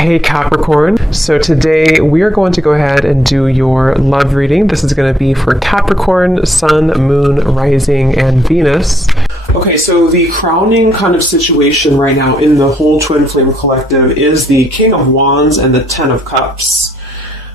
Hey Capricorn, so today we are going to go ahead and do your love reading. This is going to be for Capricorn, Sun, Moon, Rising, and Venus. Okay, so the crowning kind of situation right now in the whole Twin Flame Collective is the King of Wands and the Ten of Cups.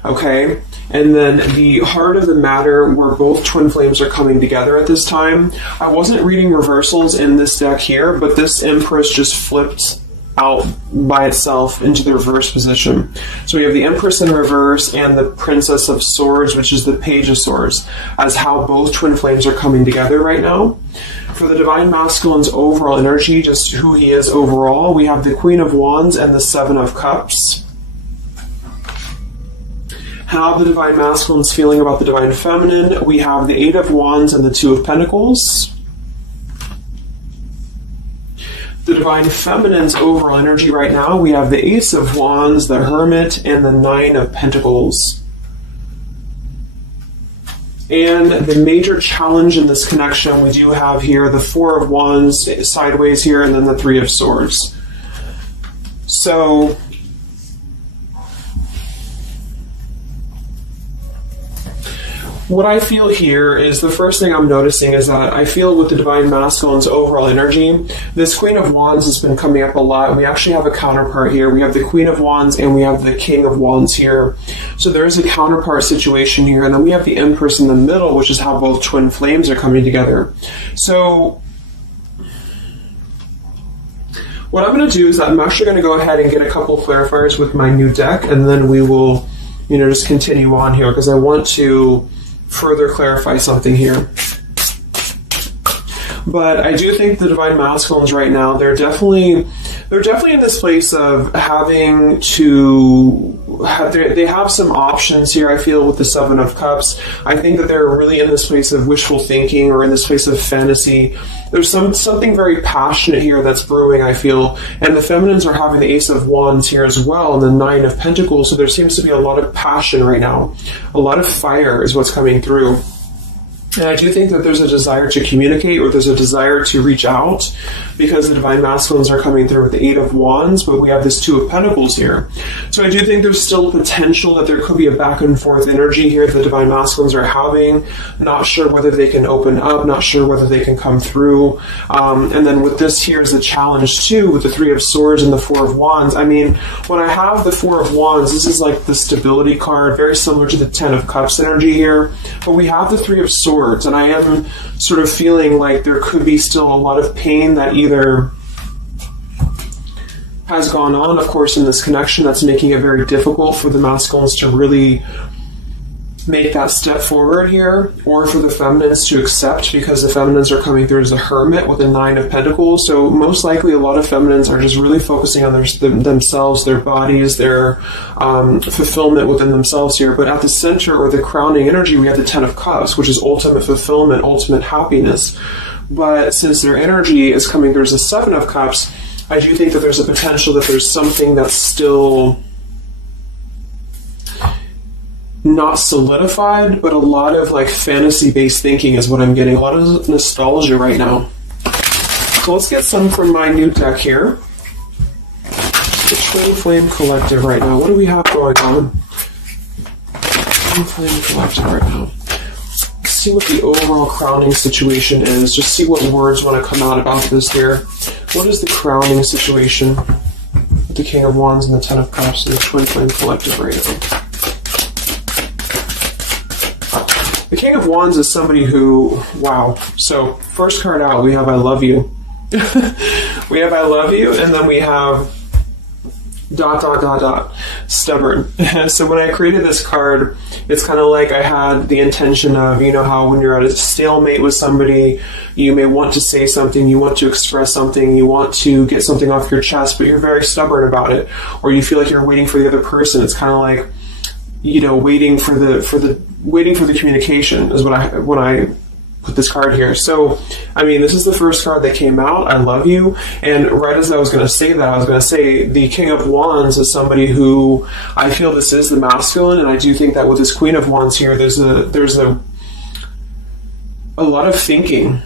Okay, and then the heart of the matter where both twin flames are coming together at this time. I wasn't reading reversals in this deck here, but this Empress just flipped out by itself into the reverse position. So we have the Empress in reverse and the Princess of Swords, which is the Page of Swords, as how both twin flames are coming together right now. For the Divine Masculine's overall energy, just who he is overall, we have the Queen of Wands and the Seven of Cups. How the Divine Masculine's feeling about the Divine Feminine, we have the Eight of Wands and the Two of Pentacles. The Divine Feminine's overall energy right now, we have the Ace of Wands, the Hermit, and the Nine of Pentacles. And the major challenge in this connection, we do have here the Four of Wands sideways here, and then the Three of Swords. So what I feel here is the first thing I'm noticing is that I feel with the Divine Masculine's overall energy, this Queen of Wands has been coming up a lot. We actually have a counterpart here. We have the Queen of Wands and we have the King of Wands here. So there is a counterpart situation here. And then we have the Empress in the middle, which is how both twin flames are coming together. So what I'm going to do is I'm actually going to go ahead and get a couple clarifiers with my new deck, and then we will, just continue on here because I want to further clarify something here. But I do think the Divine Masculines right now, they're definitely in this place of having to have, they have some options here, I feel, with the Seven of Cups. I think that they're really in this place of wishful thinking or in this place of fantasy. There's something very passionate here that's brewing, I feel. And the Feminines are having the Ace of Wands here as well and the Nine of Pentacles. So there seems to be a lot of passion right now. A lot of fire is what's coming through. And I do think that there's a desire to communicate, or there's a desire to reach out, because the Divine Masculines are coming through with the Eight of Wands, but we have this Two of Pentacles here. So I do think there's still potential that there could be a back and forth energy here the Divine Masculines are having. Not sure whether they can open up, not sure whether they can come through. And then with this here is a challenge too, with the Three of Swords and the Four of Wands. I mean, when I have the Four of Wands, this is like the stability card, very similar to the Ten of Cups energy here. But we have the Three of Swords. And I am sort of feeling like there could be still a lot of pain that either has gone on, of course, in this connection that's making it very difficult for the masculines to really make that step forward here, or for the feminines to accept, because the feminines are coming through as a Hermit with a Nine of Pentacles. So most likely a lot of feminines are just really focusing on themselves, their bodies, their fulfillment within themselves here. But at the center, or the crowning energy, we have the Ten of Cups, which is ultimate fulfillment, ultimate happiness. But since their energy is coming through as a Seven of Cups, I do think that there's a potential that there's something that's still not solidified, but a lot of like fantasy-based thinking is what I'm getting. A lot of nostalgia right now. So let's get some from my new deck here. The Twin Flame Collective right now. What do we have going on? Twin Flame Collective right now. Let's see what the overall crowning situation is. Just see what words want to come out about this here. What is the crowning situation with the King of Wands and the Ten of Cups and the Twin Flame Collective right now? The King of Wands is somebody who, wow. So first card out, we have I love you. We have I love you, and then we have ... stubborn. So when I created this card, it's kind of like I had the intention of, how when you're at a stalemate with somebody, you may want to say something, you want to express something, you want to get something off your chest, but you're very stubborn about it, or you feel like you're waiting for the other person. It's kind of like, waiting for the communication is when I put this card here. So, I mean, this is the first card that came out, I love you. And right as I was going to say that, I was going to say the King of Wands is somebody who I feel this is the masculine. And I do think that with this Queen of Wands here, there's a lot of thinking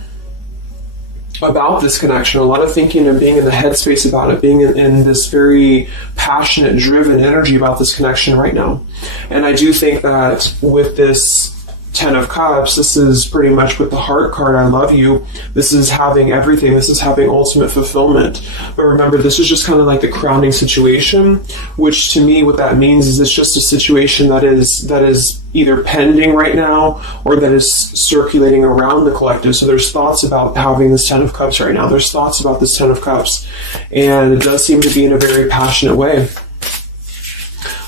about this connection, a lot of thinking and being in the headspace about it, being in this very passionate, driven energy about this connection right now. And I do think that with this Ten of Cups, this is pretty much with the Heart card, I love you. This is having everything. This is having ultimate fulfillment. But remember, this is just kind of like the crowning situation, which to me, what that means is it's just a situation that is either pending right now or that is circulating around the collective. So there's thoughts about having this Ten of Cups right now. There's thoughts about this Ten of Cups. And it does seem to be in a very passionate way.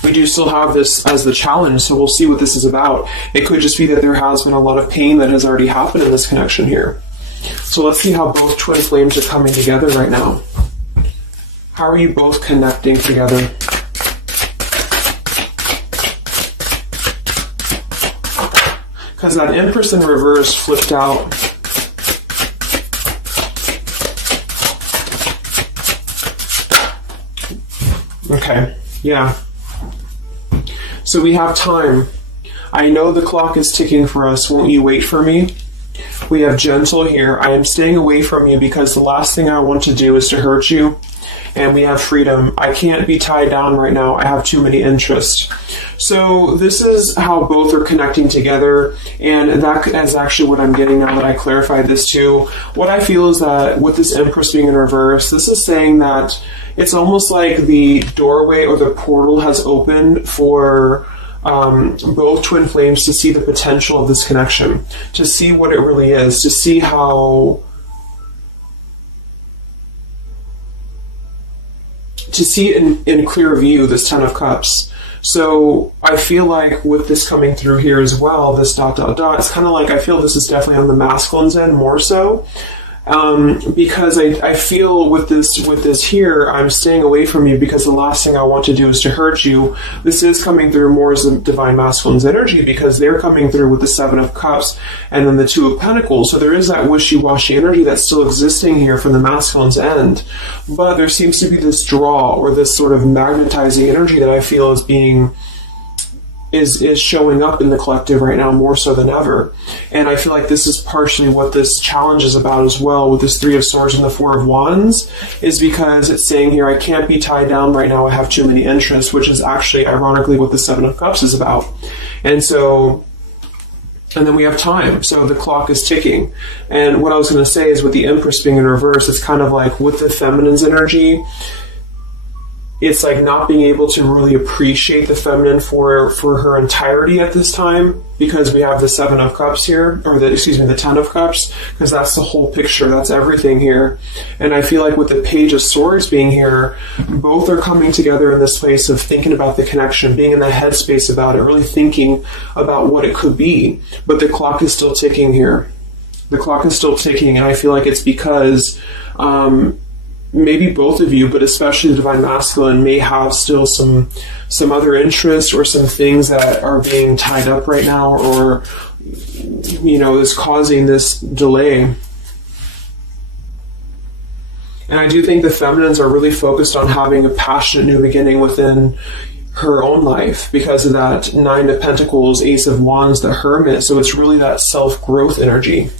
We do still have this as the challenge, so we'll see what this is about. It could just be that there has been a lot of pain that has already happened in this connection here. So let's see how both twin flames are coming together right now. How are you both connecting together? Because that Empress in reverse flipped out. Okay, yeah. So we have time. I know the clock is ticking for us. Won't you wait for me? We have gentle here. I am staying away from you because the last thing I want to do is to hurt you. And we have freedom. I can't be tied down right now. I have too many interests. So this is how both are connecting together. And that is actually what I'm getting now that I clarified this too. What I feel is that with this Empress being in reverse, this is saying that it's almost like the doorway or the portal has opened for both twin flames to see the potential of this connection, to see what it really is, to see how, to see it in clear view, this Ten of Cups. So I feel like with this coming through here as well, this ... it's kind of like, I feel this is definitely on the masculine's end more so. Because I feel with this here, I'm staying away from you because the last thing I want to do is to hurt you. This is coming through more as the Divine Masculine's energy because they're coming through with the Seven of Cups and then the Two of Pentacles. So there is that wishy-washy energy that's still existing here from the masculine's end. But there seems to be this draw or this sort of magnetizing energy that I feel is being is showing up in the collective right now more so than ever. And I feel like this is partially what this challenge is about as well with this Three of Swords and the Four of Wands, is because it's saying here, I can't be tied down right now, I have too many interests, which is actually ironically what the Seven of Cups is about. And so, and then we have time, so the clock is ticking. And what I was going to say is with the Empress being in reverse, it's kind of like with the feminine's energy, it's like not being able to really appreciate the feminine for her entirety at this time, because we have the Seven of Cups here, or the Ten of Cups, because that's the whole picture, that's everything here. And I feel like with the Page of Swords being here, both are coming together in this place of thinking about the connection, being in the headspace about it, really thinking about what it could be. But the clock is still ticking here. The clock is still ticking, and I feel like it's because maybe both of you, but especially the Divine Masculine, may have still some other interests or some things that are being tied up right now, or, you know, is causing this delay. And I do think the feminines are really focused on having a passionate new beginning within her own life because of that Nine of Pentacles, Ace of Wands, the Hermit. So it's really that self-growth energy.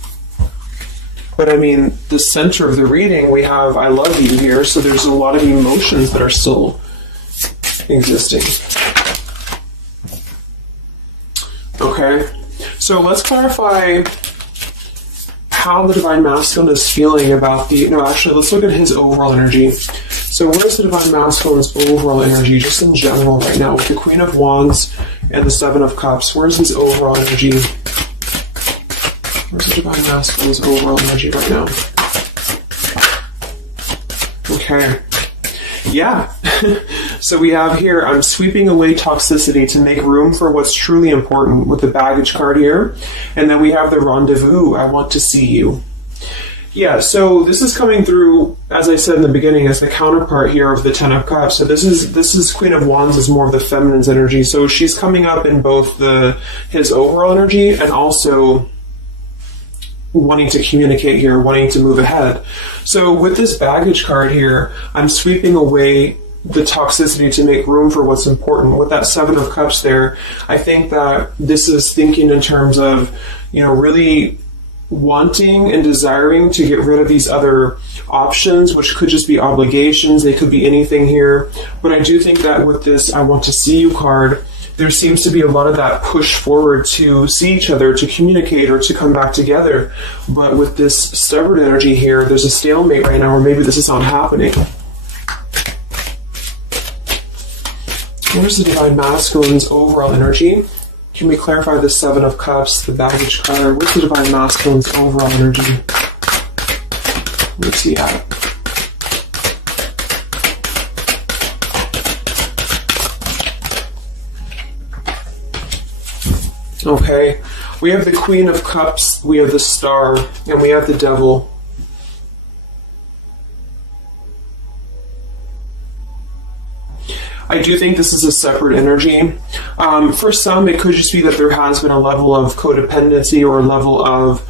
But I mean, the center of the reading, we have I love you here, so there's a lot of emotions that are still existing. Okay, so let's clarify how the Divine Masculine is feeling about let's look at his overall energy. So where's the Divine Masculine's overall energy, just in general right now, with the Queen of Wands and the Seven of Cups? Where's his overall energy? Where's the Divine Masculine's overall energy right now? Okay. Yeah. So we have here, I'm sweeping away toxicity to make room for what's truly important, with the Baggage card here. And then we have the Rendezvous, I want to see you. Yeah, so this is coming through, as I said in the beginning, as the counterpart here of the Ten of Cups. So this is Queen of Wands is more of the feminine's energy. So she's coming up in both his overall energy and also wanting to communicate here, wanting to move ahead. So with this Baggage card here, I'm sweeping away the toxicity to make room for what's important. With that Seven of Cups there, I think that this is thinking in terms of, really wanting and desiring to get rid of these other options, which could just be obligations. They could be anything here. But I do think that with this I want to see you card, there seems to be a lot of that push forward to see each other, to communicate, or to come back together. But with this stubborn energy here, there's a stalemate right now, or maybe this is not happening. Where's the Divine Masculine's overall energy? Can we clarify the Seven of Cups, the baggage card? Where's the Divine Masculine's overall energy? Where's he at? Okay, we have the Queen of Cups, we have the Star, and we have the Devil. I do think this is a separate energy. For some, it could just be that there has been a level of codependency or a level of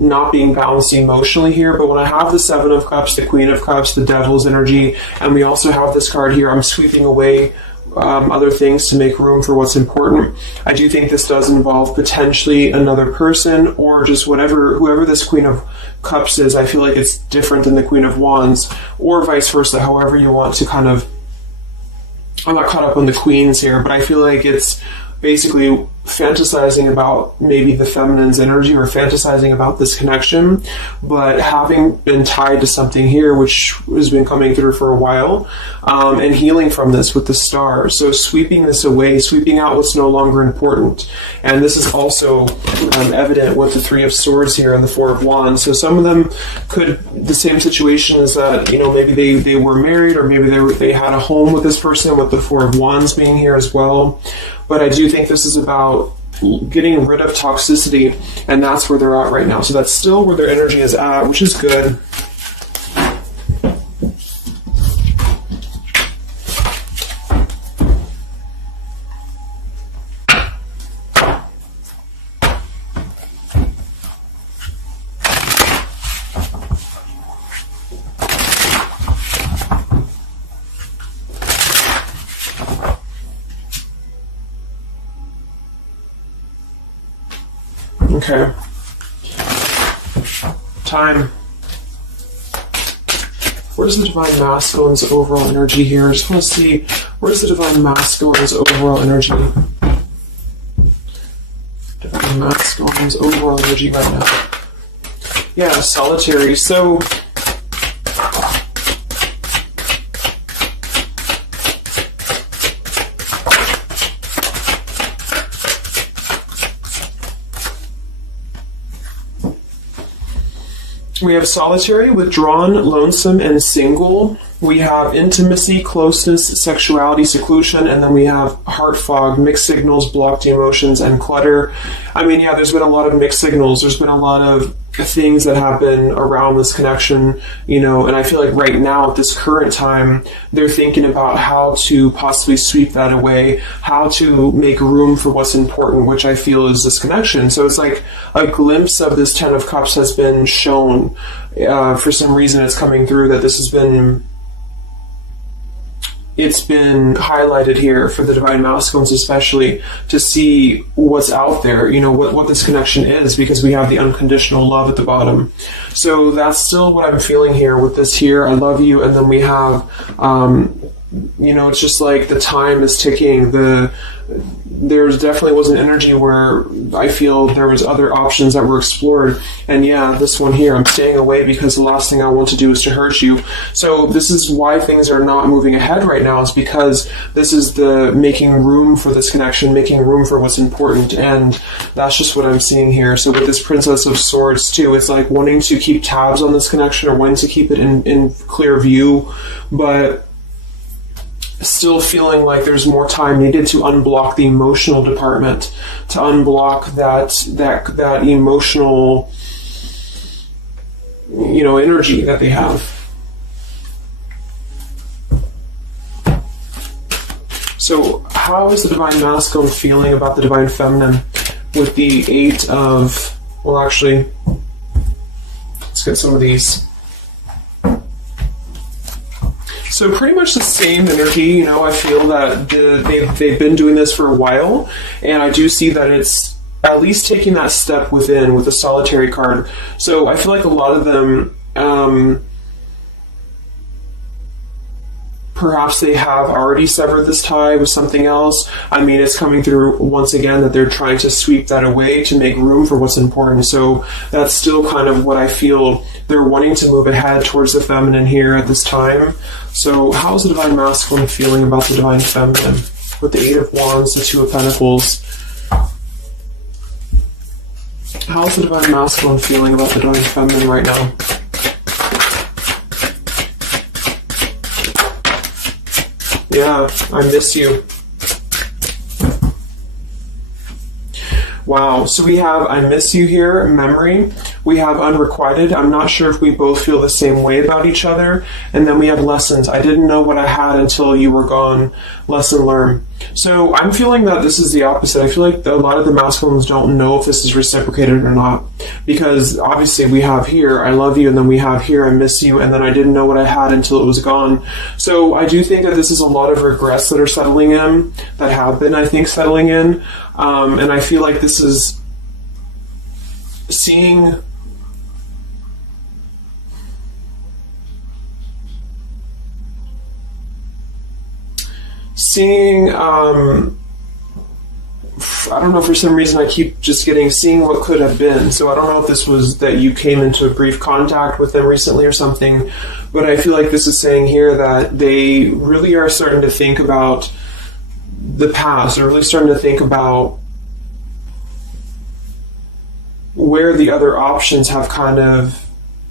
not being balanced emotionally here. But when I have the Seven of Cups, the Queen of Cups, the Devil's energy, and we also have this card here, I'm sweeping away other things to make room for what's important. I do think this does involve potentially another person or just whoever this Queen of Cups is. I feel like it's different than the Queen of Wands, or vice versa, however you want to kind of. I'm not caught up on the queens here, but I feel like it's basically fantasizing about maybe the feminine's energy or fantasizing about this connection, but having been tied to something here, which has been coming through for a while, and healing from this with the Star. So sweeping this away, sweeping out what's no longer important. And this is also evident with the Three of Swords here and the Four of Wands. So some of them could, the same situation is that, you know, maybe they were married, or maybe they had a home with this person, with the Four of Wands being here as well. But I do think this is about getting rid of toxicity, and that's where they're at right now. So that's still where their energy is at, which is good. Okay. Time. Where's the Divine Masculine's overall energy here? I just want to see, where's the Divine Masculine's overall energy? Divine Masculine's overall energy right now. Yeah, solitary. So we have solitary, withdrawn, lonesome, and single. We have intimacy, closeness, sexuality, seclusion, and then we have heart fog, mixed signals, blocked emotions, and clutter. I mean, yeah, there's been a lot of mixed signals. There's been a lot of things that have been around this connection, you know, and I feel like right now at this current time, they're thinking about how to possibly sweep that away, how to make room for what's important, which I feel is this connection. So it's like a glimpse of this Ten of Cups has been shown. For some reason it's coming through that this has been, it's been highlighted here for the Divine Masculines especially, to see what's out there, you know, what this connection is, because we have the unconditional love at the bottom. So that's still what I'm feeling here with this here, I love you, and then we have, you know, it's just like the time is ticking. There's definitely was an energy where I feel there was other options that were explored, and yeah, this one here, I'm staying away because the last thing I want to do is to hurt you. So this is why things are not moving ahead right now, is because this is the making room for this connection, making room for what's important, and that's just what I'm seeing here. So with this Princess of Swords too, it's like wanting to keep tabs on this connection, or wanting to keep it in clear view, but still feeling like there's more time needed to unblock the emotional department, to unblock that emotional, you know, energy that they have. So how is the Divine Masculine feeling about the Divine Feminine with the Eight of, well, actually, let's get some of these. So pretty much the same energy, you know, I feel that they've been doing this for a while, and I do see that it's at least taking that step within with the Solitary card. So I feel like a lot of them, perhaps they have already severed this tie with something else. I mean, it's coming through once again that they're trying to sweep that away to make room for what's important. So that's still kind of what I feel. They're wanting to move ahead towards the feminine here at this time. So how's the Divine Masculine feeling about the Divine Feminine? With the Eight of Wands, the Two of Pentacles. How's the Divine Masculine feeling about the Divine Feminine right now? Yeah, I miss you. Wow, so we have I miss you here, memory. We have unrequited. I'm not sure if we both feel the same way about each other. And then we have lessons. I didn't know what I had until you were gone. Lesson learned. So I'm feeling that this is the opposite. I feel like a lot of the masculines don't know if this is reciprocated or not. Because obviously we have here, I love you, and then we have here, I miss you, and then I didn't know what I had until it was gone. So I do think that this is a lot of regrets that are settling in, that have been, I think, settling in. And I feel like this is seeing I don't know, for some reason I keep just seeing what could have been. So I don't know if this was that you came into a brief contact with them recently or something, but I feel like this is saying here that they really are starting to think about the past. They're really starting to think about where the other options have kind of,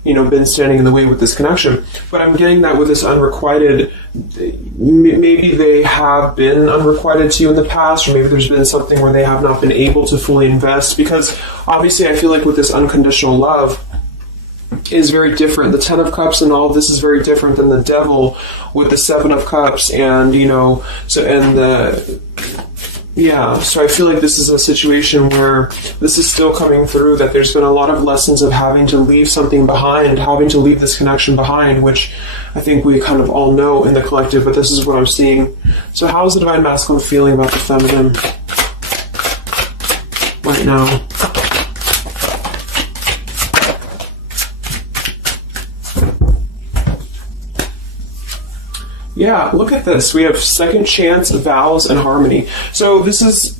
been standing in the way with this connection. But I'm getting that with this unrequited, maybe they have been unrequited to you in the past, or maybe there's been something where they have not been able to fully invest, because obviously I feel like with this unconditional love is very different. The Ten of Cups and all of this is very different than the Devil with the Seven of Cups, and so I feel like this is a situation where this is still coming through, that there's been a lot of lessons of having to leave something behind, having to leave this connection behind, which I think we kind of all know in the collective, but this is what I'm seeing. So how is the Divine Masculine feeling about the feminine right now? Yeah, look at this. We have second chance, vows, and harmony. So this is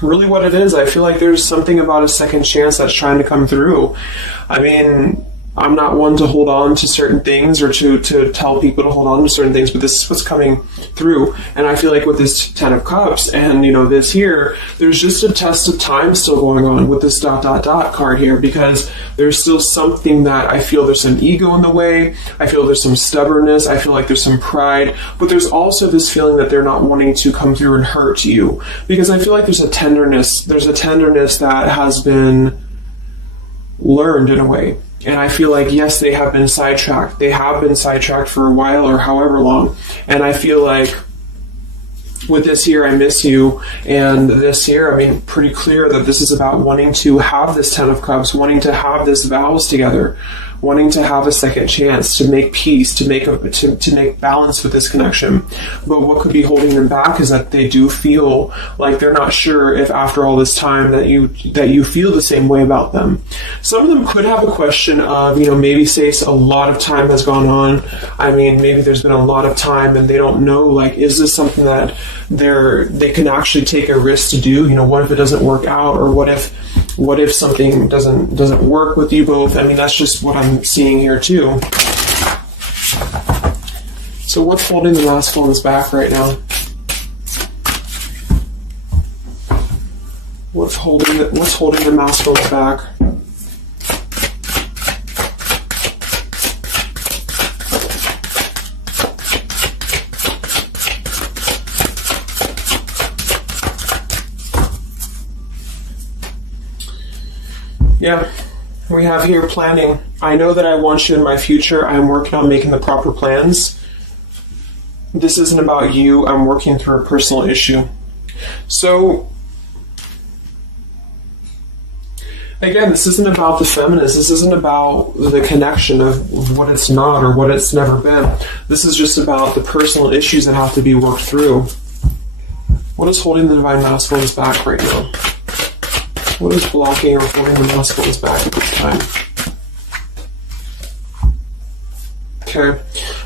really what it is. I feel like there's something about a second chance that's trying to come through. I mean, I'm not one to hold on to certain things or to tell people to hold on to certain things, but this is what's coming through. And I feel like with this Ten of Cups and, this here, there's just a test of time still going on with this ... card here, because there's still something that I feel there's some ego in the way. I feel there's some stubbornness. I feel like there's some pride, but there's also this feeling that they're not wanting to come through and hurt you, because I feel like there's a tenderness that has been learned in a way. And I feel like, yes, they have been sidetracked. They have been sidetracked for a while or however long. And I feel like with this here, I miss you, and this here, I mean, pretty clear that this is about wanting to have this Ten of Cups, wanting to have this vows together, wanting to have a second chance to make peace, to make balance with this connection. But what could be holding them back is that they do feel like they're not sure if after all this time that you feel the same way about them. Some of them could have a question of, maybe say a lot of time has gone on. I mean, maybe there's been a lot of time and they don't know, like, is this something that they can actually take a risk to do? What if it doesn't work out, or what if something doesn't work with you both? I mean, that's just what I'm seeing here too. So what's holding the masculines back right now? What's holding the masculines back? Yeah, we have here planning. I know that I want you in my future. I'm working on making the proper plans. This isn't about you. I'm working through a personal issue. So, again, this isn't about the feminist. This isn't about the connection of what it's not or what it's never been. This is just about the personal issues that have to be worked through. What is holding the Divine Masculines back right now? What is blocking or holding the masculines back at this time? Okay,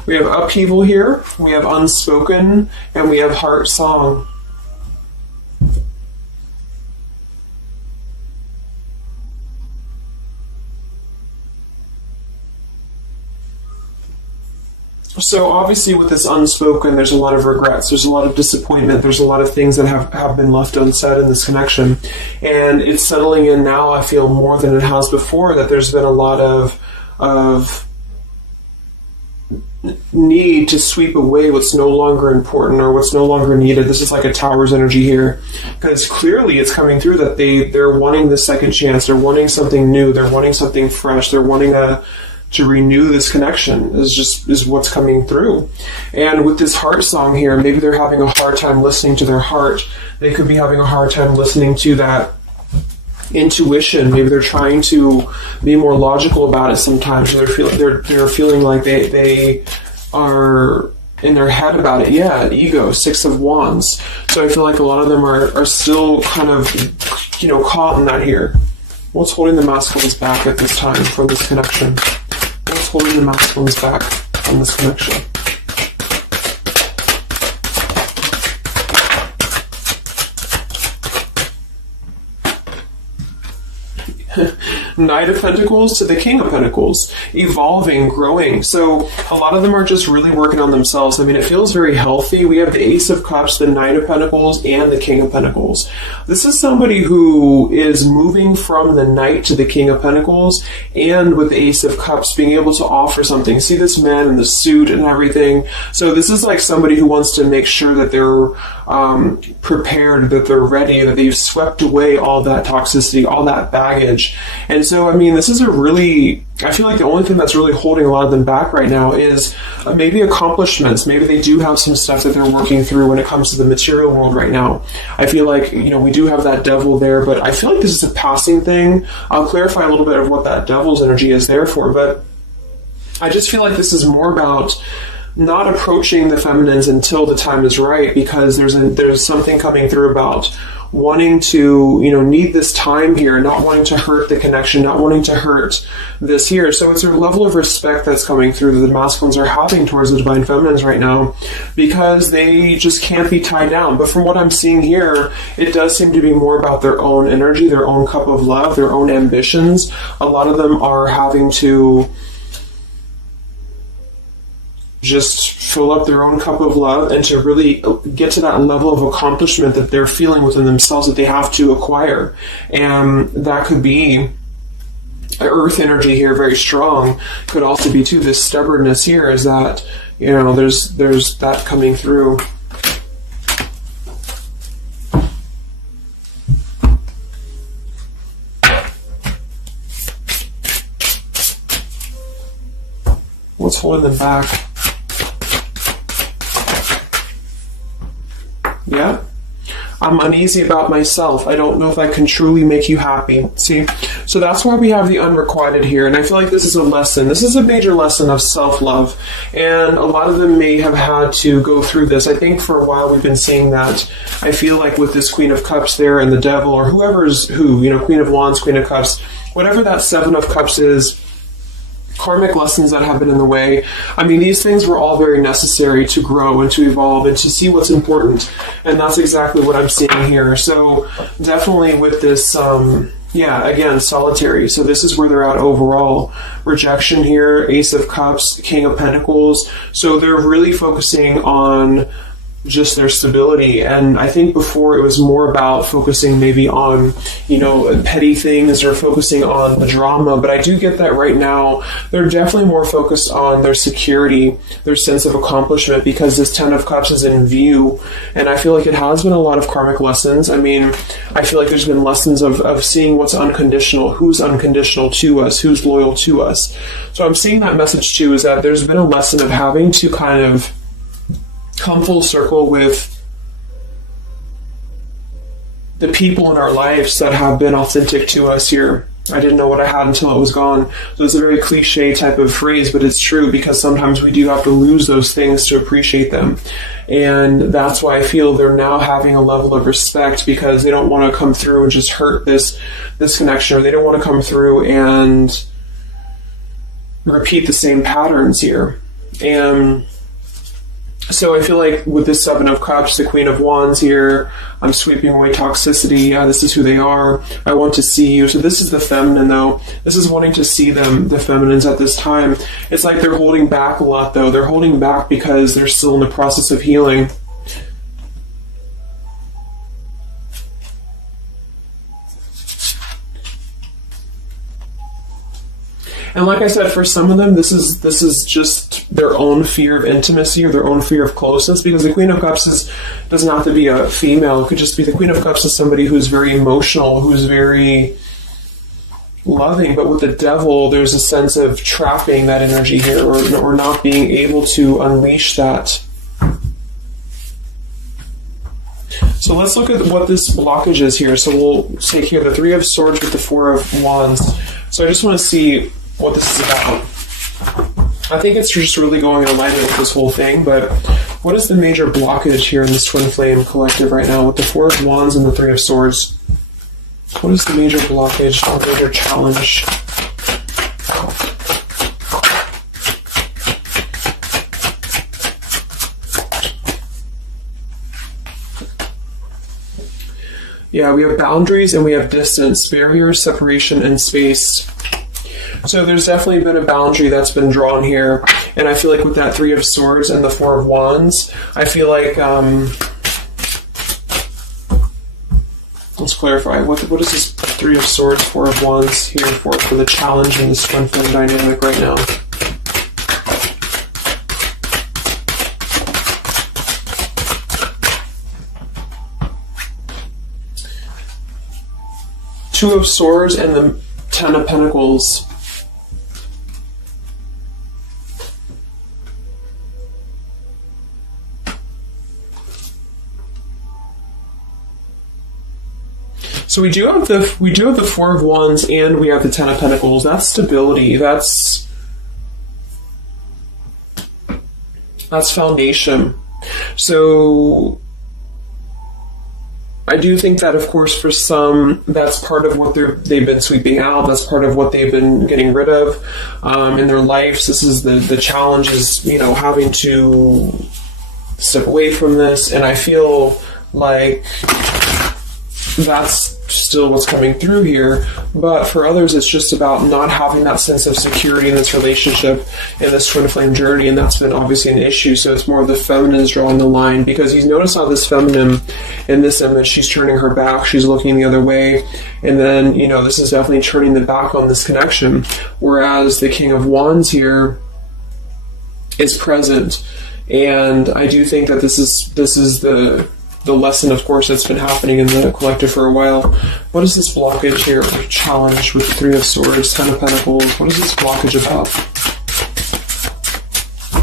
we have upheaval here, we have unspoken, and we have heart song. So obviously with this unspoken, there's a lot of regrets, there's a lot of disappointment, there's a lot of things that have been left unsaid in this connection. And it's settling in now, I feel, more than it has before, that there's been a lot of need to sweep away what's no longer important or what's no longer needed. This is like a Tower's energy here, because clearly it's coming through that they're wanting the second chance, they're wanting something new, they're wanting something fresh, they're wanting to renew this connection is what's coming through. And with this heart song here, maybe they're having a hard time listening to their heart. They could be having a hard time listening to that intuition. Maybe they're trying to be more logical about it sometimes. They're feeling like they are in their head about it. Yeah, ego, 6 of Wands. So I feel like a lot of them are still kind of, caught in that here. What's holding the masculines back at this time from this connection? What's holding the masculines back from this connection? Knight of Pentacles to the King of Pentacles, evolving, growing. So a lot of them are just really working on themselves. I mean, it feels very healthy. We have the Ace of Cups, the Knight of Pentacles, and the King of Pentacles. This is somebody who is moving from the Knight to the King of Pentacles, and with the Ace of Cups being able to offer something. See this man in the suit and everything. So this is like somebody who wants to make sure that they're prepared, that they're ready, that they've swept away all that toxicity, all that baggage. And so, I mean, this is I feel like the only thing that's really holding a lot of them back right now is maybe accomplishments. Maybe they do have some stuff that they're working through when it comes to the material world right now. I feel like, we do have that devil there, but I feel like this is a passing thing. I'll clarify a little bit of what that devil's energy is there for, but I just feel like this is more about not approaching the feminines until the time is right, because there's something coming through about wanting to, need this time here, not wanting to hurt the connection, not wanting to hurt this here. So it's a level of respect that's coming through that the masculines are having towards the divine feminines right now, because they just can't be tied down. But from what I'm seeing here, it does seem to be more about their own energy, their own cup of love, their own ambitions. A lot of them are having to just fill up their own cup of love and to really get to that level of accomplishment that they're feeling within themselves that they have to acquire. And that could be earth energy here, very strong. Could also be too this stubbornness here, is that there's that coming through. What's holding them back? Yeah, I'm uneasy about myself. I don't know if I can truly make you happy. See? So that's why we have the unrequited here. And I feel like this is a lesson. This is a major lesson of self-love. And a lot of them may have had to go through this. I think for a while we've been seeing that. I feel like with this Queen of Cups there and the Devil, or whoever's who, Queen of Wands, Queen of Cups, whatever that Seven of Cups is, karmic lessons that have been in the way. I mean, these things were all very necessary to grow and to evolve and to see what's important. And that's exactly what I'm seeing here. So definitely with this, again, solitary. So this is where they're at overall. Rejection here, Ace of Cups, King of Pentacles. So they're really focusing on just their stability. And I think before it was more about focusing maybe on, petty things or focusing on the drama. But I do get that right now they're definitely more focused on their security, their sense of accomplishment, because this Ten of Cups is in view. And I feel like it has been a lot of karmic lessons. I mean, I feel like there's been lessons of seeing what's unconditional, who's unconditional to us, who's loyal to us. So I'm seeing that message too, is that there's been a lesson of having to kind of come full circle with the people in our lives that have been authentic to us here. I didn't know what I had until it was gone. So it's a very cliche type of phrase, but it's true, because sometimes we do have to lose those things to appreciate them. And that's why I feel they're now having a level of respect, because they don't want to come through and just hurt this connection, or they don't want to come through and repeat the same patterns here. And so I feel like with this Seven of Cups, the Queen of Wands here, I'm sweeping away toxicity. This is who they are. I want to see you. So this is the feminine, though. This is wanting to see them, the feminines at this time. It's like they're holding back a lot, though. They're holding back because they're still in the process of healing. And like I said, for some of them, this is just their own fear of intimacy, or their own fear of closeness, because the Queen of Cups doesn't have to be a female. It could just be the Queen of Cups is somebody who's very emotional, who's very loving. But with the Devil, there's a sense of trapping that energy here, or not being able to unleash that. So let's look at what this blockage is here. So we'll take here the Three of Swords with the Four of Wands. So I just want to see what this is about. I think it's just really going in alignment with this whole thing, but what is the major blockage here in this Twin Flame collective right now with the Four of Wands and the Three of Swords? What is the major blockage or major challenge? Yeah, we have boundaries and we have distance, barriers, separation, and space. So there's definitely been a boundary that's been drawn here. And I feel like with that Three of Swords and the Four of Wands, I feel like, let's clarify, what is this Three of Swords, Four of Wands here for the challenge in this Twin Flame dynamic right now? Two of Swords and the Ten of Pentacles. So we do have the Four of Wands and we have the Ten of Pentacles. That's stability. That's foundation. So I do think that, of course, for some, that's part of what they've been sweeping out. That's part of what they've been getting rid of in their lives. This is the challenge is, having to step away from this. And I feel like that's still what's coming through here. But for others, it's just about not having that sense of security in this relationship, in this Twin Flame journey, and that's been obviously an issue. So it's more of the feminines drawing the line, because you notice how this feminine in this image, she's turning her back, she's looking the other way, and then, this is definitely turning the back on this connection, whereas the King of Wands here is present. And I do think that this is the lesson, of course, that's been happening in the collective for a while. What is this blockage here, or challenge with the Three of Swords, Ten of Pentacles? What is this blockage about?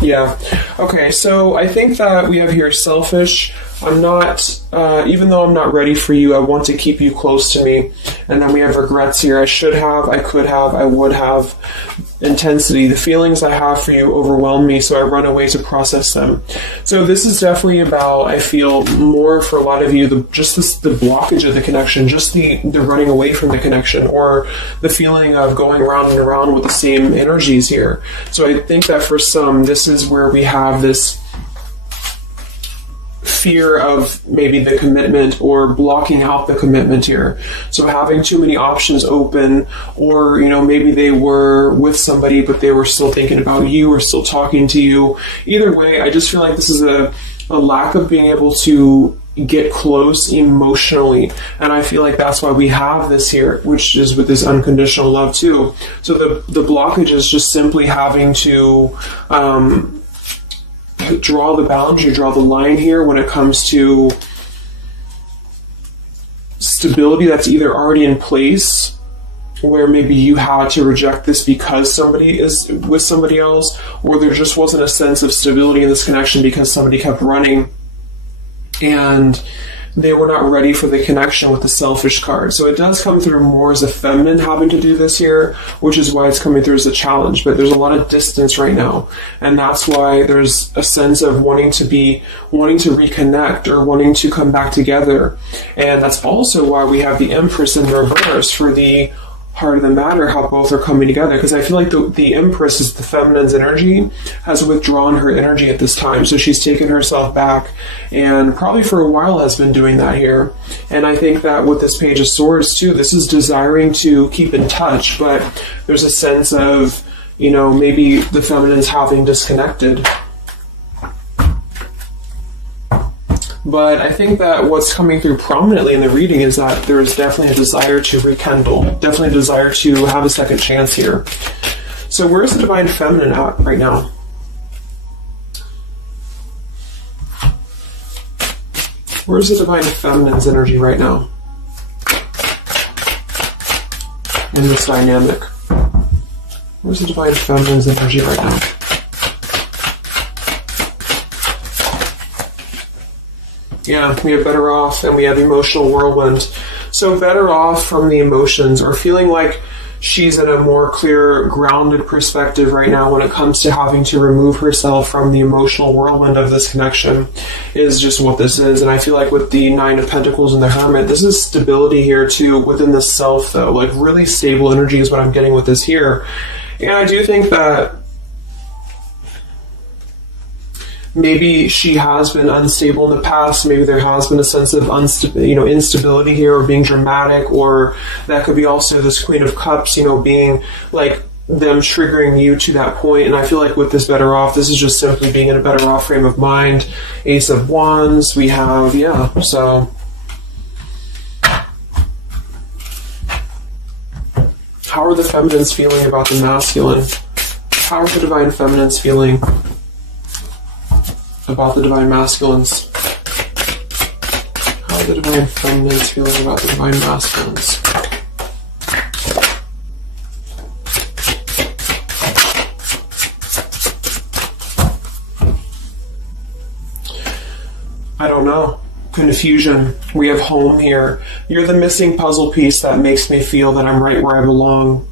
Yeah. Okay, so I think that we have here selfish. I'm not, even though I'm not ready for you, I want to keep you close to me. And then we have regrets here. I should have, I could have, I would have. Intensity. The feelings I have for you overwhelm me, so I run away to process them. So this is definitely about, I feel, more for a lot of you, the blockage of the connection, just the running away from the connection, or the feeling of going around and around with the same energies here. So I think that for some, this is where we have this fear of maybe the commitment, or blocking out the commitment here. So having too many options open, or maybe they were with somebody but they were still thinking about you or still talking to you. Either way, I just feel like this is a lack of being able to get close emotionally, and I feel like that's why we have this here, which is with this unconditional love too. So the blockage is just simply having to draw the boundary, draw the line here when it comes to stability that's either already in place, where maybe you had to reject this because somebody is with somebody else, or there just wasn't a sense of stability in this connection because somebody kept running. And they were not ready for the connection with the selfish card. So it does come through more as a feminine having to do this here, which is why it's coming through as a challenge. But there's a lot of distance right now. And that's why there's a sense of wanting to reconnect or wanting to come back together. And that's also why we have the Empress in reverse for the heart of the matter, how both are coming together. Because I feel like the Empress is the feminine's energy, has withdrawn her energy at this time. So she's taken herself back and probably for a while has been doing that here. And I think that with this Page of Swords too, this is desiring to keep in touch, but there's a sense of, maybe the feminine's having disconnected. But I think that what's coming through prominently in the reading is that there's definitely a desire to rekindle, definitely a desire to have a second chance here. So where's the Divine Feminine at right now? Where's the Divine Feminine's energy right now in this dynamic? Where's the Divine Feminine's energy right now? Yeah, we have Better Off and we have Emotional Whirlwind. So better off from the emotions, or feeling like she's in a more clear, grounded perspective right now when it comes to having to remove herself from the emotional whirlwind of this connection, is just what this is. And I feel like with the Nine of Pentacles and the Hermit, this is stability here too within the self though. Like really stable energy is what I'm getting with this here. And I do think that maybe she has been unstable in the past. Maybe there has been a sense of instability here, or being dramatic, or that could be also this Queen of Cups, being like them triggering you to that point. And I feel like with this Better Off, this is just simply being in a better off frame of mind. Ace of Wands, we have, so how are the feminines feeling about the masculine? How are the Divine Feminines feeling about the Divine Masculines? How are the Divine Feminines feeling about the Divine Masculines? I don't know. Confusion. We have Home here. You're the missing puzzle piece that makes me feel that I'm right where I belong.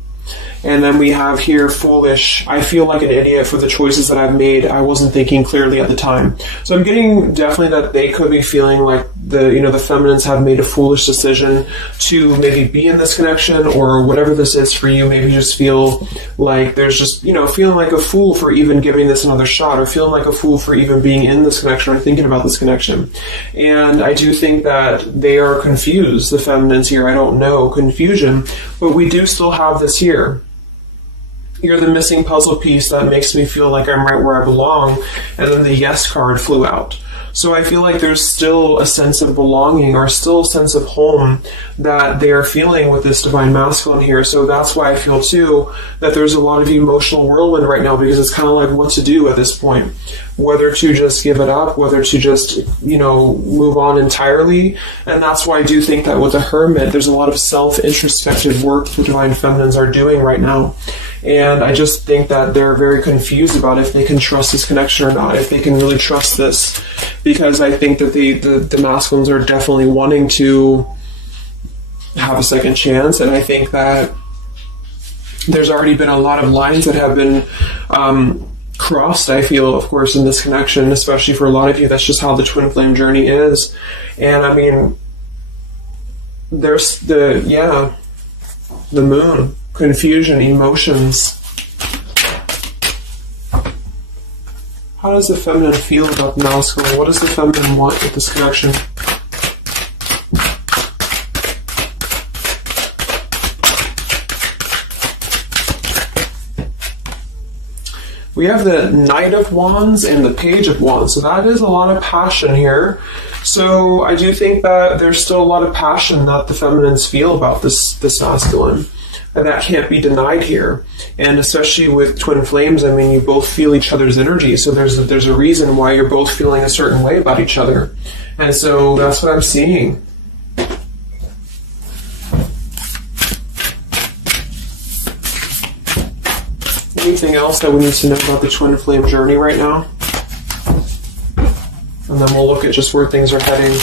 And then we have here Foolish. I feel like an idiot for the choices that I've made. I wasn't thinking clearly at the time. So I'm getting definitely that they could be feeling like the feminines have made a foolish decision to maybe be in this connection, or whatever this is for you. Maybe you just feel like there's just, feeling like a fool for even giving this another shot, or feeling like a fool for even being in this connection or thinking about this connection. And I do think that they are confused, the feminines here. I don't know, confusion, but we do still have this here. You're the missing puzzle piece that makes me feel like I'm right where I belong. And then the Yes card flew out. So I feel like there's still a sense of belonging, or still a sense of home that they are feeling with this Divine Masculine here. So that's why I feel too that there's a lot of emotional whirlwind right now, because it's kind of like what to do at this point. Whether to just give it up, whether to just, move on entirely. And that's why I do think that with the Hermit, there's a lot of self-introspective work the Divine Feminines are doing right now. And I just think that they're very confused about if they can trust this connection or not, if they can really trust this. Because I think that the masculines are definitely wanting to have a second chance. And I think that there's already been a lot of lines that have been crossed, I feel, of course, in this connection, especially for a lot of you. That's just how the twin flame journey is. And I mean, there's the Moon. Confusion, emotions. How does the feminine feel about the masculine? What does the feminine want with this connection? We have the Knight of Wands and the Page of Wands. So that is a lot of passion here. So I do think that there's still a lot of passion that the feminines feel about this masculine. And that can't be denied here. And especially with twin flames, I mean, you both feel each other's energy. So there's a reason why you're both feeling a certain way about each other. And so that's what I'm seeing. Anything else that we need to know about the twin flame journey right now? And then we'll look at just where things are heading.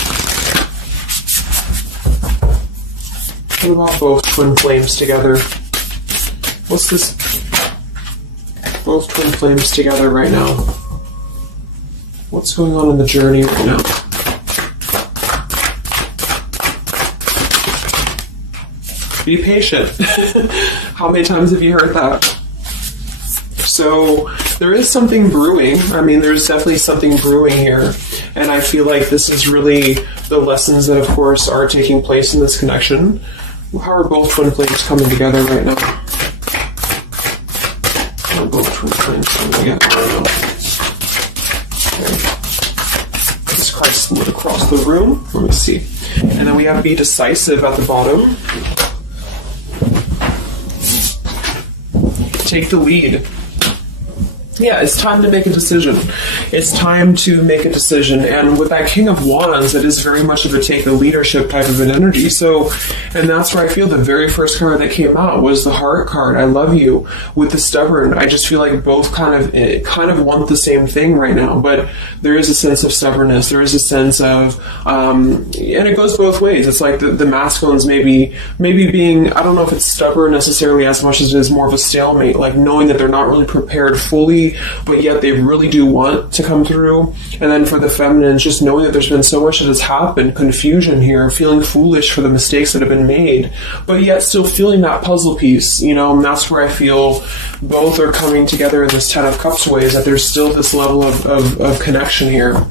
What about both twin flames together? What's this? Both twin flames together right now. What's going on in the journey right now? Be patient. How many times have you heard that? So there is something brewing. I mean, there's definitely something brewing here. And I feel like this is really the lessons that, of course, are taking place in this connection. How are both twin flames coming together right now? How are both twin flames coming together right now? Okay. This card split across the room. Let me see. And then we have be decisive at the bottom. Take the lead. Yeah, it's time to make a decision. It's time to make a decision. And with that King of Wands, it is very much of a take a leadership type of an energy. So, and that's where I feel the very first card that came out was the Heart card. I love you. With the Stubborn, I just feel like both kind of want the same thing right now. But there is a sense of stubbornness. There is a sense of, and it goes both ways. It's like the masculines maybe being, I don't know if it's stubborn necessarily as much as it is more of a stalemate, like knowing that they're not really prepared fully, but yet they really do want to come through. And then for the feminines, just knowing that there's been so much that has happened, confusion here, feeling foolish for the mistakes that have been made, but yet still feeling that puzzle piece, you know. And that's where I feel both are coming together in this Ten of Cups way, is that there's still this level of connection here.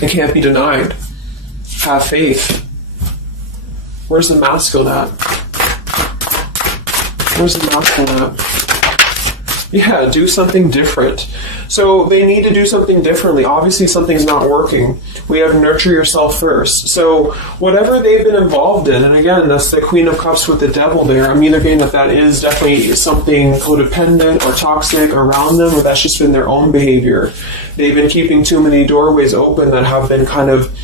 It can't be denied. Have faith. Where's the masculine at? Where's the masculine at? Yeah, do something different. So they need to do something differently. Obviously, something's not working. We have nurture yourself first. So whatever they've been involved in, and again, that's the Queen of Cups with the Devil there. I'm either getting that is definitely something codependent or toxic around them, or that's just been their own behavior. They've been keeping too many doorways open that have been kind of,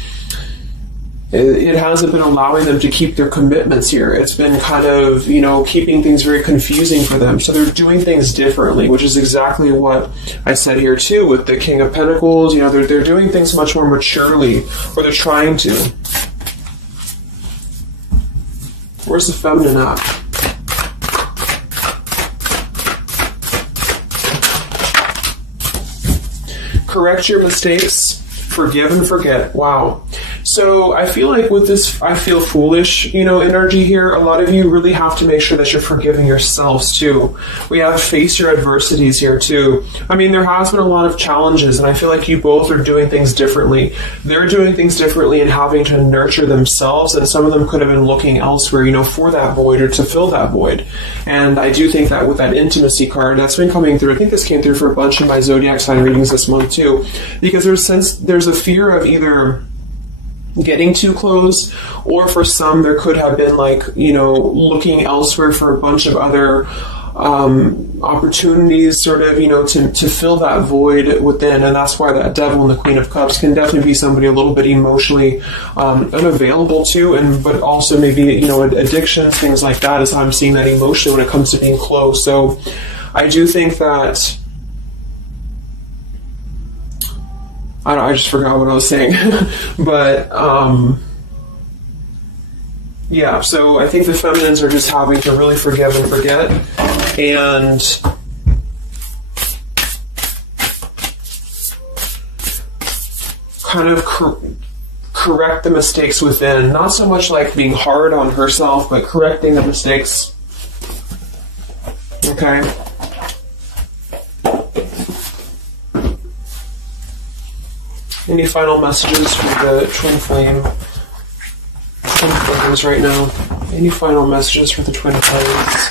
it hasn't been allowing them to keep their commitments here. It's been kind of, you know, keeping things very confusing for them. So they're doing things differently, which is exactly what I said here too with the King of Pentacles. You know, they're doing things much more maturely, or they're trying to. Where's the feminine at? Correct your mistakes, forgive and forget. Wow. So I feel like with this I feel foolish, you know, energy here, a lot of you really have to make sure that you're forgiving yourselves too. We have face your adversities here too. I mean, there has been a lot of challenges, and I feel like you both are doing things differently. They're doing things differently and having to nurture themselves, and some of them could have been looking elsewhere, you know, for that void or to fill that void. And I do think that with that intimacy card that's been coming through, I think this came through for a bunch of my zodiac sign readings this month too, because there's a fear of either getting too close, or for some there could have been like, you know, looking elsewhere for a bunch of other opportunities, sort of, you know, to fill that void within. And that's why that Devil and the Queen of Cups can definitely be somebody a little bit emotionally unavailable to, and but also maybe, you know, addictions, things like that is how I'm seeing that emotionally when it comes to being close. So I do think that I just forgot what I was saying. But, yeah, so I think the feminines are just having to really forgive and forget. And kind of correct the mistakes within. Not so much like being hard on herself, but correcting the mistakes. Okay? Any final messages for the twin flames right now? Any final messages for the twin flames?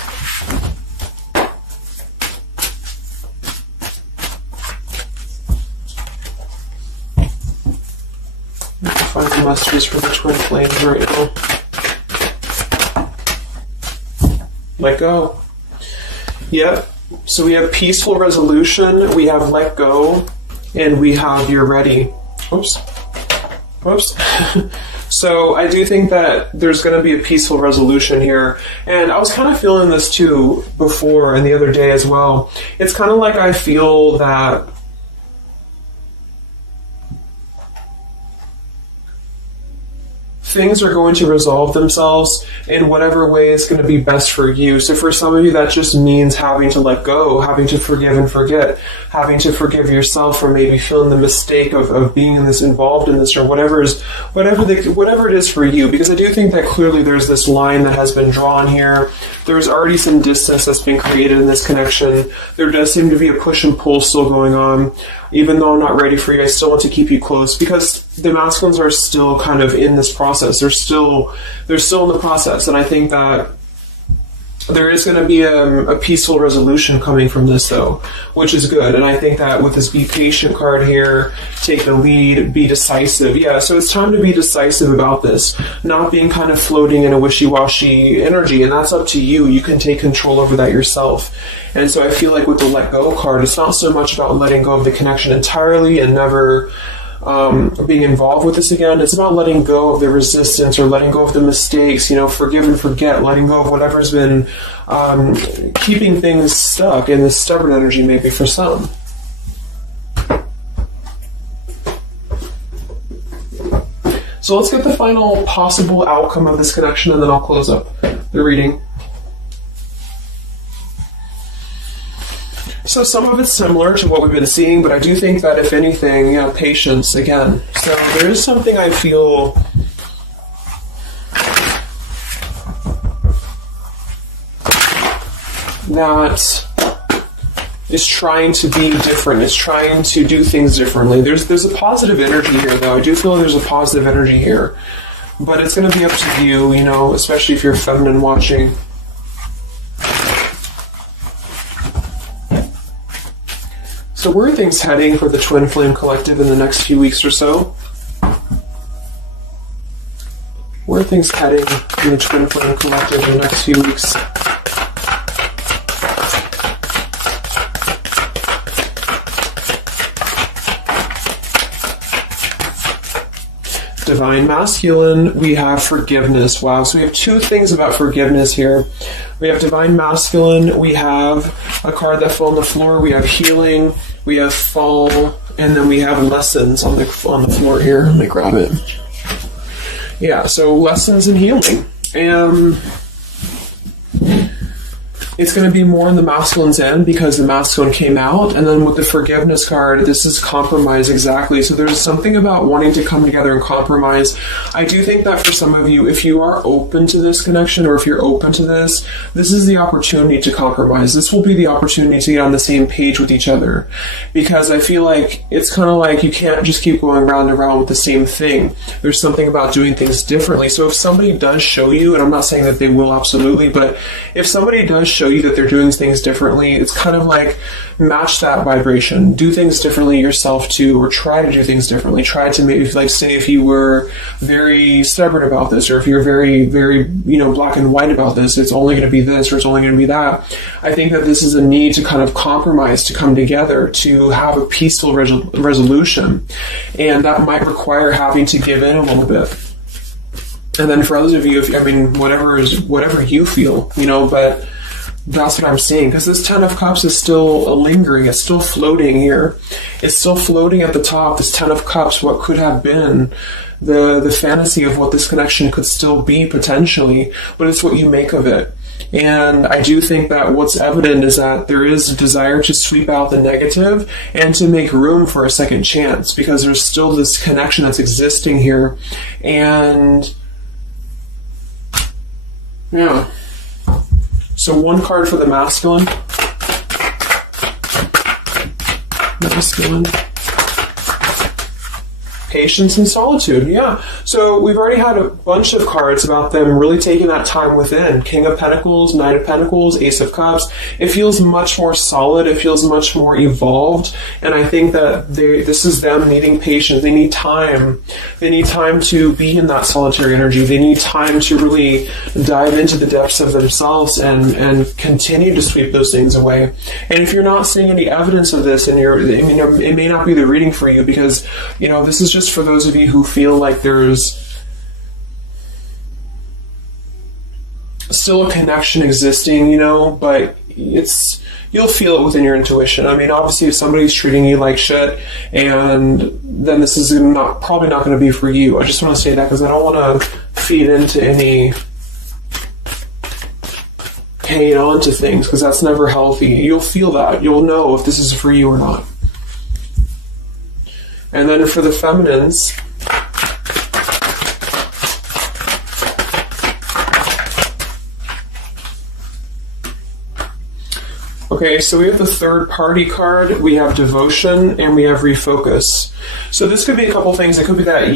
Any final messages for the twin flames right now? Let go. Yep. So we have peaceful resolution, we have let go, and we have you're ready. Oops. So I do think that there's going to be a peaceful resolution here. And I was kind of feeling this too before and the other day as well. It's kind of like I feel that things are going to resolve themselves in whatever way is going to be best for you. So for some of you, that just means having to let go, having to forgive and forget, having to forgive yourself for maybe feeling the mistake of being in this, involved in this, or whatever it is for you. Because I do think that clearly there's this line that has been drawn here. There's already some distance that's been created in this connection. There does seem to be a push and pull still going on. Even though I'm not ready for you, I still want to keep you close, because the masculines are still kind of in this process. They're still in the process, and I think that there is going to be a peaceful resolution coming from this, though, which is good. And I think that with this Be Patient card here, take the lead, be decisive. Yeah, so it's time to be decisive about this, not being kind of floating in a wishy-washy energy, and that's up to you. You can take control over that yourself. And so I feel like with the Let Go card, it's not so much about letting go of the connection entirely and never being involved with this again. It's about letting go of the resistance, or letting go of the mistakes, forgive and forget, letting go of whatever's been keeping things stuck in this stubborn energy, maybe for some. So let's get the final possible outcome of this connection, and then I'll close up the reading. So some of it's similar to what we've been seeing, but I do think that if anything, patience again. So there is something I feel that is trying to be different. It's trying to do things differently. There's a positive energy here, though. I do feel there's a positive energy here, but it's going to be up to you, especially if you're feminine watching. So where are things heading for the Twin Flame Collective in the next few weeks or so? Where are things heading in the Twin Flame Collective in the next few weeks? Divine Masculine, we have forgiveness. Wow, so we have two things about forgiveness here. We have Divine Masculine, we have a card that fell on the floor, we have healing, we have fall, and then we have lessons on the floor here. Let me grab it. Yeah, so lessons and healing. It's going to be more in the masculine's end because the masculine came out. And then with the forgiveness card, this is compromise, exactly. So there's something about wanting to come together and compromise. I do think that for some of you, if you are open to this connection, or if you're open to this is the opportunity to compromise. This will be the opportunity to get on the same page with each other. Because I feel like it's kind of like you can't just keep going round and round with the same thing. There's something about doing things differently. So if somebody does show you, and I'm not saying that they will absolutely, but if somebody does show you that they're doing things differently, it's kind of like match that vibration. Do things differently yourself too, or try to do things differently. Try to maybe, like, say if you were very stubborn about this, or if you're very, very, black and white about this, it's only going to be this, or it's only going to be that. I think that this is a need to kind of compromise, to come together, to have a peaceful resolution. And that might require having to give in a little bit. And then for others of you, whatever you feel, but that's what I'm seeing, because this Ten of Cups is still lingering. It's still floating here. It's still floating at the top. This Ten of Cups, what could have been the fantasy of what this connection could still be potentially, but it's what you make of it. And I do think that what's evident is that there is a desire to sweep out the negative and to make room for a second chance, because there's still this connection that's existing here. And yeah. So one card for the masculine. Masculine. Patience and solitude, yeah. So we've already had a bunch of cards about them really taking that time within. King of Pentacles, Knight of Pentacles, Ace of Cups. It feels much more solid. It feels much more evolved. And I think that this is them needing patience. They need time. They need time to be in that solitary energy. They need time to really dive into the depths of themselves and continue to sweep those things away. And if you're not seeing any evidence of this, and it may not be the reading for you, because, this is just for those of you who feel like there's still a connection existing, but you'll feel it within your intuition. I mean, obviously, if somebody's treating you like shit, and then this is probably not going to be for you. I just want to say that because I don't want to feed into any hanging on to things, because that's never healthy. You'll feel that. You'll know if this is for you or not. And then for the feminines, okay, so we have the third party card, we have devotion, and we have refocus. So this could be a couple things. It could be that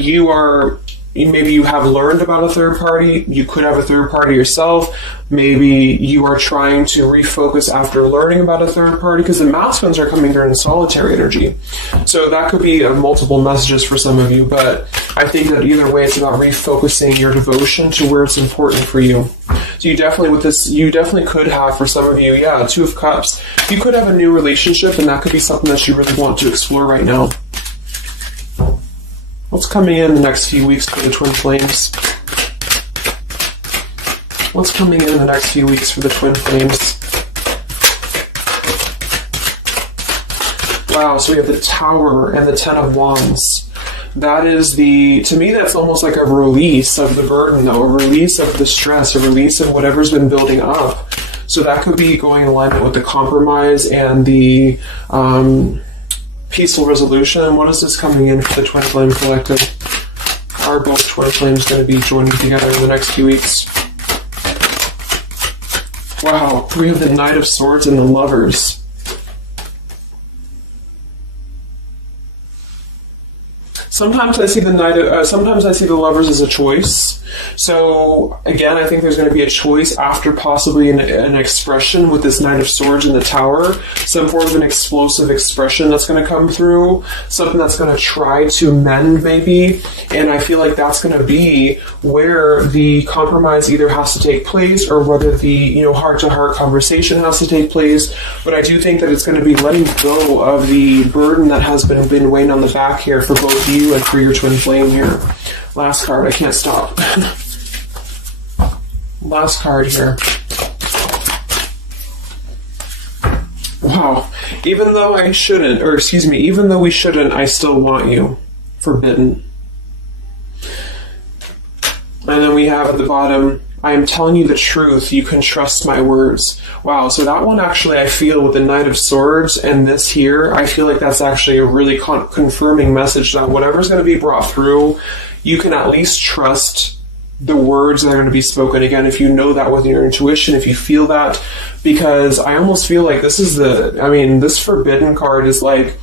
maybe you have learned about a third party. You could have a third party yourself. Maybe you are trying to refocus after learning about a third party, because the masculines are coming during solitary energy. So that could be multiple messages for some of you, but I think that either way, it's about refocusing your devotion to where it's important for you. So you definitely could have, for some of you, Two of Cups. You could have a new relationship, and that could be something that you really want to explore right now. What's coming in the next few weeks for the twin flames? What's coming in the next few weeks for the twin flames? Wow, so we have the Tower and the Ten of Wands. That is to me, that's almost like a release of the burden, though, a release of the stress, a release of whatever's been building up. So that could be going in alignment with the compromise and the peaceful resolution. What is this coming in for the Twin Flame Collective? Are both Twin Flames going to be joining together in the next few weeks? Wow, we have the Knight of Swords and the Lovers. Sometimes I see the Lovers as a choice. So again, I think there's going to be a choice after possibly an expression with this Knight of Swords in the Tower, some form of an explosive expression that's going to come through, something that's going to try to mend maybe, and I feel like that's going to be where the compromise either has to take place or whether the heart-to-heart conversation has to take place. But I do think that it's going to be letting go of the burden that has been weighing on the back here for both you and for your twin flame here. Last card, I can't stop. Last card here. Wow. Even though we shouldn't, I still want you. Forbidden. And then we have at the bottom, I am telling you the truth, you can trust my words. Wow, so that one actually, I feel with the Knight of Swords and this here, I feel like that's actually a really confirming message that whatever's going to be brought through, you can at least trust the words that are going to be spoken. Again, if you know that with your intuition, if you feel that, because I almost feel like this Forbidden card is like,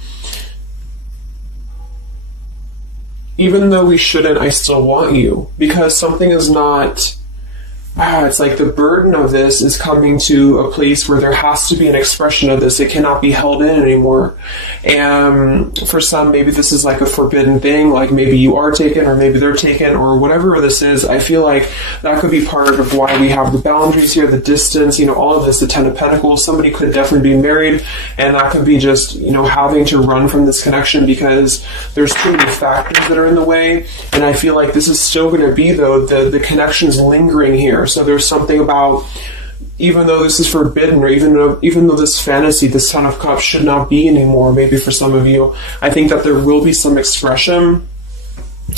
even though we shouldn't, I still want you. Because something is not... it's like the burden of this is coming to a place where there has to be an expression of this. It cannot be held in anymore. And for some, maybe this is like a forbidden thing, like maybe you are taken or maybe they're taken or whatever this is. I feel like that could be part of why we have the boundaries here, the distance, all of this, the Ten of Pentacles. Somebody could definitely be married, and that could be just, having to run from this connection because there's too many factors that are in the way. And I feel like this is still going to be, though, the connection's lingering here. So there's something about, even though this is forbidden, or even though this fantasy, this Ten of Cups should not be anymore, maybe for some of you, I think that there will be some expression,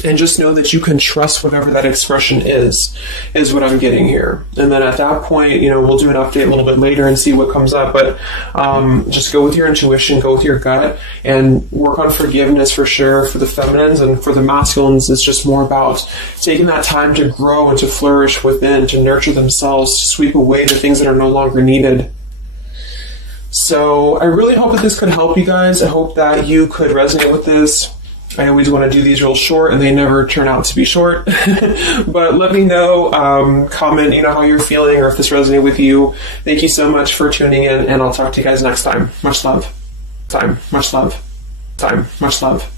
and just know that you can trust whatever that expression is what I'm getting here. And then at that point, we'll do an update a little bit later and see what comes up, but just go with your intuition, go with your gut, and work on forgiveness for sure for the feminines. And for the masculines, it's just more about taking that time to grow and to flourish within, to nurture themselves, to sweep away the things that are no longer needed. So I really hope that this could help you guys. I hope that you could resonate with this. I always want to do these real short, and they never turn out to be short. But let me know, comment, how you're feeling, or if this resonated with you. Thank you so much for tuning in, and I'll talk to you guys next time. Much love. Much love. Much love.